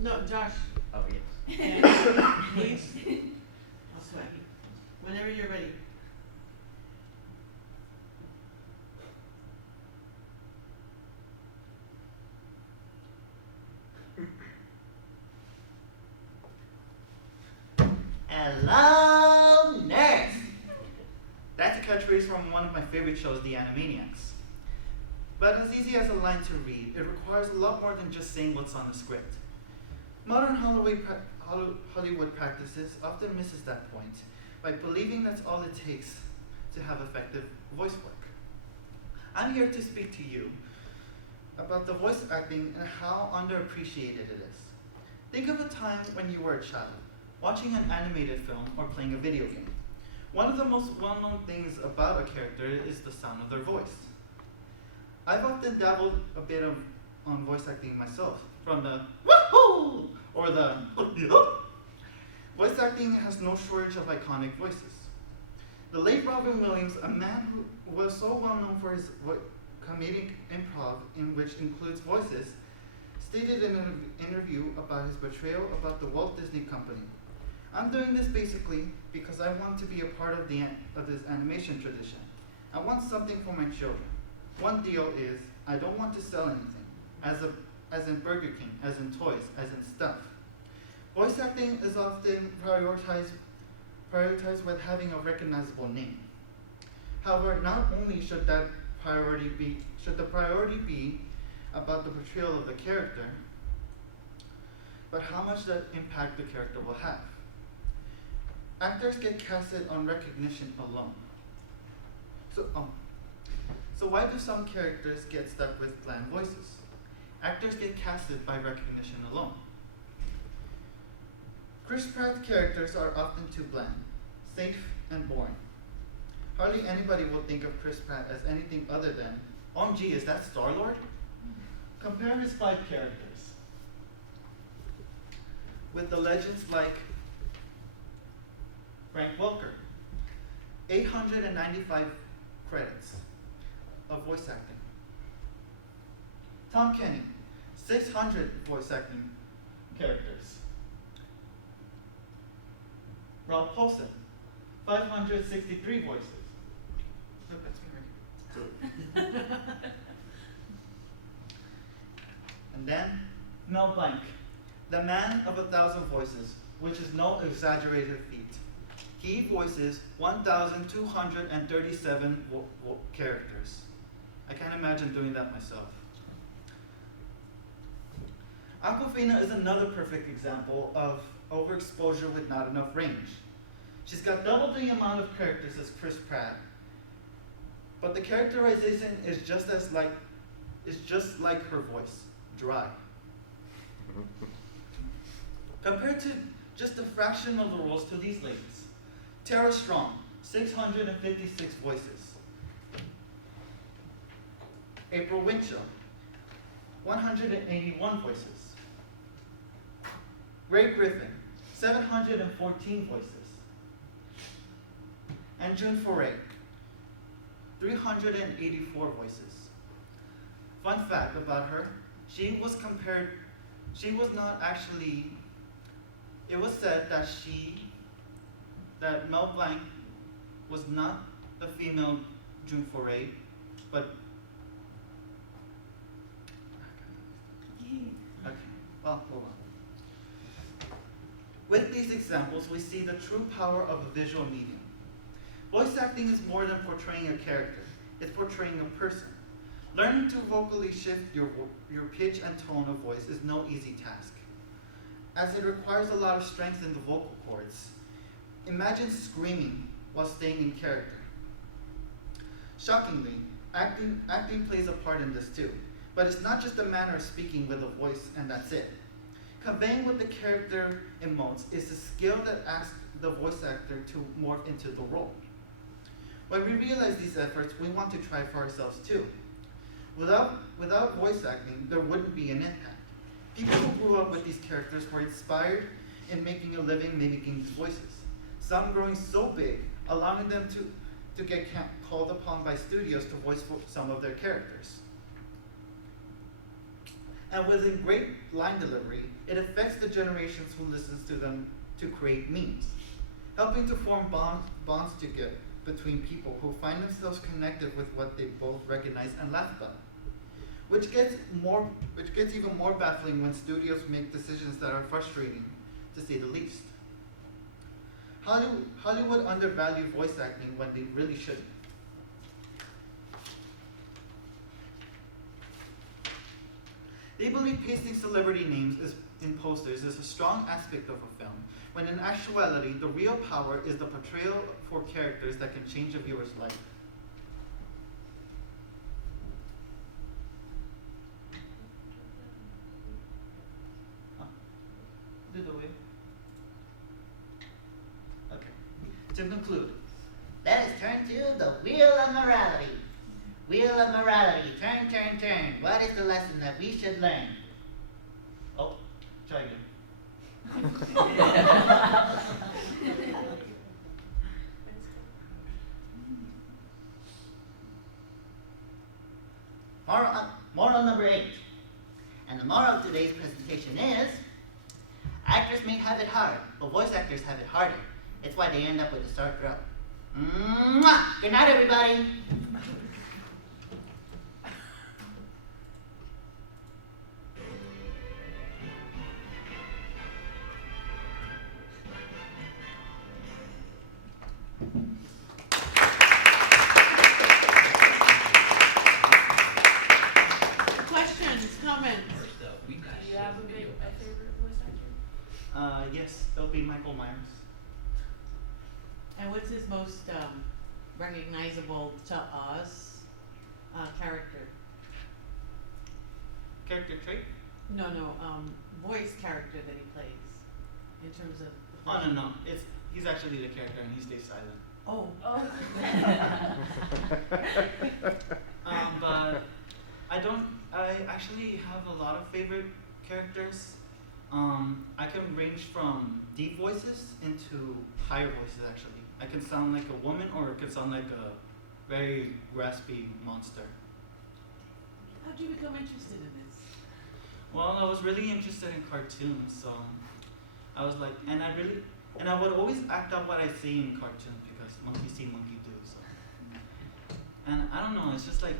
No, Josh. Oh, yes. And please, I'll sweat. Whenever you're ready. Hello, nurse! That's a catchphrase from one of my favorite shows, The Animaniacs. But as easy as a line to read, it requires a lot more than just saying what's on the script. Modern Hollywood practices often misses that point by believing that's all it takes to have effective voice work. I'm here to speak to you about the voice acting and how underappreciated it is. Think of a time when you were a child, watching an animated film or playing a video game. One of the most well-known things about a character is the sound of their voice. I've often dabbled a bit on voice acting myself, from the woohoo or the voice acting has no shortage of iconic voices. The late Robin Williams, a man who was so well known for his comedic improv, in which includes voices, stated in an interview about his portrayal about the Walt Disney Company. I'm doing this basically because I want to be a part of this animation tradition. I want something for my children. One deal is I don't want to sell anything, as in Burger King, as in toys, as in stuff. Voice acting is often prioritized with having a recognizable name. However, not only should the priority be about the portrayal of the character, but how much that impact the character will have. Actors get casted on recognition alone. So why do some characters get stuck with bland voices? Actors get casted by recognition alone. Chris Pratt characters are often too bland, safe, and boring. Hardly anybody will think of Chris Pratt as anything other than, OMG, is that Star-Lord? Compare his 5 characters with the legends like Frank Welker, 895 credits of voice acting. Tom Kenny, 600 voice acting characters. Ralph Paulson, 563 voices. Look, that's me right here. And then Mel Blanc, the man of 1,000 voices, which is no exaggerated feat. He voices 1,237 characters. I can't imagine doing that myself. Aquafina is another perfect example of overexposure with not enough range. She's got double the amount of characters as Chris Pratt, but the characterization is just like her voice, dry. Compared to just a fraction of the roles to these ladies. Tara Strong, 656 voices. April Winchell, 181 voices. Ray Griffin, 714 voices. And June Foray, 384 voices. Fun fact about her, it was said that Mel Blanc was not the female June Foray, but okay, well, hold on. With these examples, we see the true power of a visual medium. Voice acting is more than portraying a character, it's portraying a person. Learning to vocally shift your pitch and tone of voice is no easy task, as it requires a lot of strength in the vocal cords. Imagine screaming while staying in character. Shockingly, acting plays a part in this too, but it's not just a manner of speaking with a voice and that's it. Conveying what the character emotes is a skill that asks the voice actor to morph into the role. When we realize these efforts, we want to try for ourselves too. Without voice acting, there wouldn't be an impact. People who grew up with these characters were inspired in making a living mimicking these voices. Some growing so big, allowing them to get called upon by studios to voice some of their characters. And within great line delivery, it affects the generations who listens to them to create memes, helping to form bonds together between people who find themselves connected with what they both recognize and laugh about. Which gets even more baffling when studios make decisions that are frustrating, to say the least. Hollywood undervalue voice acting when they really shouldn't. They believe pasting celebrity names in posters is a strong aspect of a film, when in actuality, the real power is the portrayal for characters that can change a viewer's life. Do the wave. Okay. To conclude, Let us turn to the wheel of morality. Wheel of morality, turn, turn, turn. What is the lesson that we should learn? oh, try again. Moral number 8. And the moral of today's presentation is, actors may have it hard, but voice actors have it harder. It's why they end up with a sore throat. Mwah! Good night, everybody. Questions, comments? Do you have a favorite voice actor? Yes, it'll be Michael Myers. And what's his most recognizable to us character? Character trait? No, voice character that he plays in terms of. Oh no, he's actually the character and he stays silent. Oh. Oh. But I actually have a lot of favorite characters. I can range from deep voices into higher voices actually. I can sound like a woman or it can sound like a very raspy monster. How did you become interested in this? Well, I was really interested in cartoons, so I was like, and I would always act out what I see in cartoons because monkey see, monkey do, so. And I don't know, it's just like,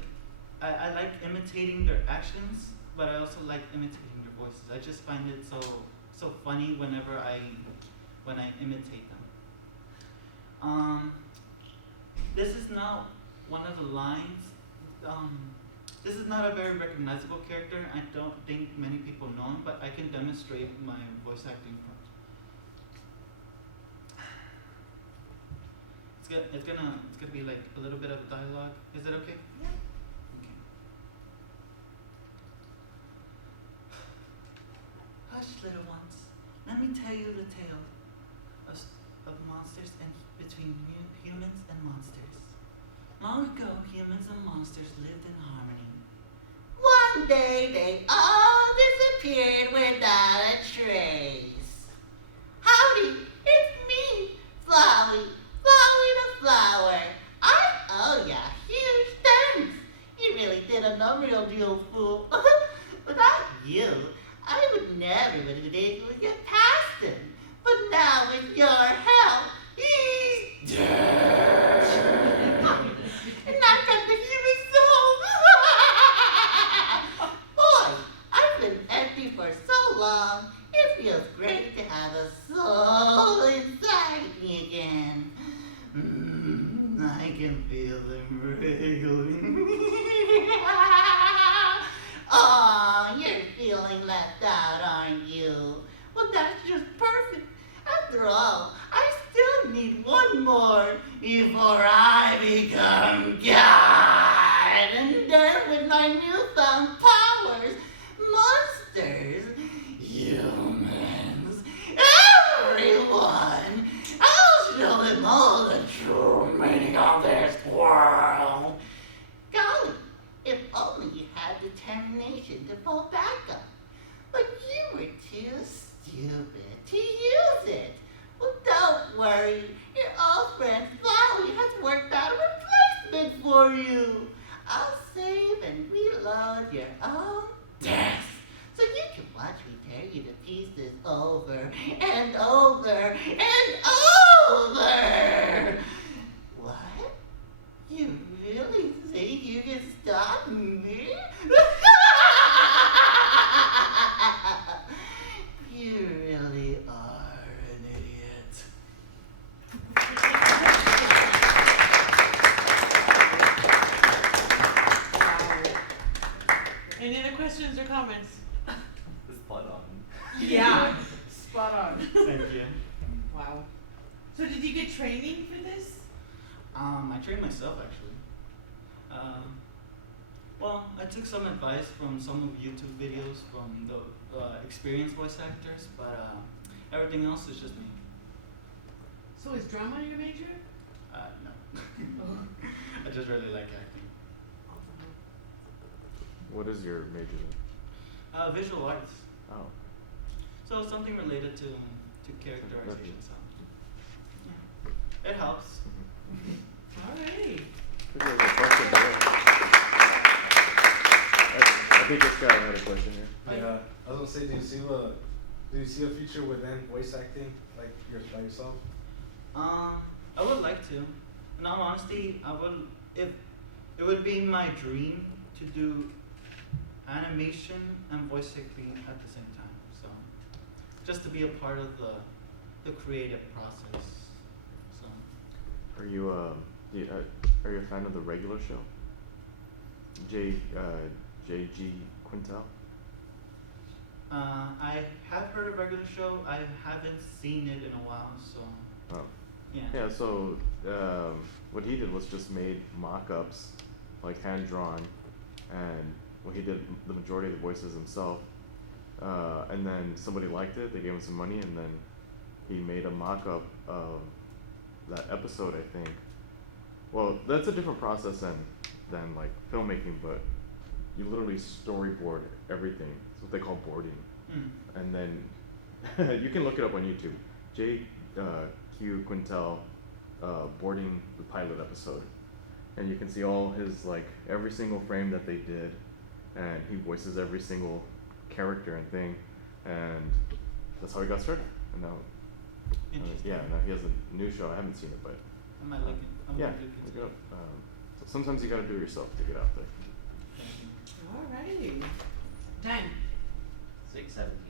I like imitating their actions, but I also like imitating their voices. I just find it so funny whenever when I imitate them. This is not one of the lines. This is not a very recognizable character. I don't think many people know him, but I can demonstrate my voice acting. It's gonna be like a little bit of dialogue. Is it okay? Yeah. Okay. Hush, little ones. Let me tell you the tale of monsters and between humans and monsters. Long ago, humans and monsters lived in harmony. One day they all disappeared without a trace. Howdy, it's me, Flowey, Flowey the flower. I owe ya huge thanks. You really did a no real deal, fool. Without you, I would never have been able to get past him. But now with your help, he's dead. And I've got the human soul. Boy, I've been empty for so long. It feels great to have a soul inside me again. I can feel them wriggling. Aw, you're feeling left out, aren't you? Well, that's just perfect. After all, I still need one more before I become God. And then with my newfound powers, monsters, humans, everyone, I'll show them all the true meaning of this world. Golly, if only you had determination to pull back up. But you were too stupid to use it. Well, don't worry. Your old friend Flowey has worked out a replacement for you. I'll save and reload your own desk you to pieces over and over and over. What? You really think you can stop me? You really are an idiot. Any other questions or comments? Spot on. Yeah, spot on. Thank you. Wow. So did you get training for this? I trained myself actually. Well, I took some advice from some of YouTube videos from the experienced voice actors, but everything else is just me. So is drama your major? No. I just really like acting. What is your major? Visual arts. Oh. So something related to characterization. So yeah, it helps. Alright. I think this guy had a question here. Yeah, I was gonna say, do you see a future within voice acting, like by yourself? I would like to. In all honesty, if it would be my dream to do animation and voice acting at the same time. So just to be a part of the creative process. So Are you are you a fan of the regular show? J.G. Quintel? I have heard of regular show. I haven't seen it in a while, so Oh. yeah. Yeah, so what he did was just made mock-ups, like hand-drawn, and well, he did the majority of the voices himself, and then somebody liked it, they gave him some money, and then he made a mock-up of that episode, I think. Well, that's a different process than like filmmaking, but you literally storyboard everything. It's what they call boarding. Mm. And then you can look it up on YouTube. Q Quintel boarding the pilot episode, and you can see all his like every single frame that they did, and he voices every single character and thing, and that's how he got started. And now, Interesting. now he has a new show. I haven't seen it, but I might look it. yeah, look it up. So sometimes you gotta do it yourself to get out there. Alrighty. Time. 6:17.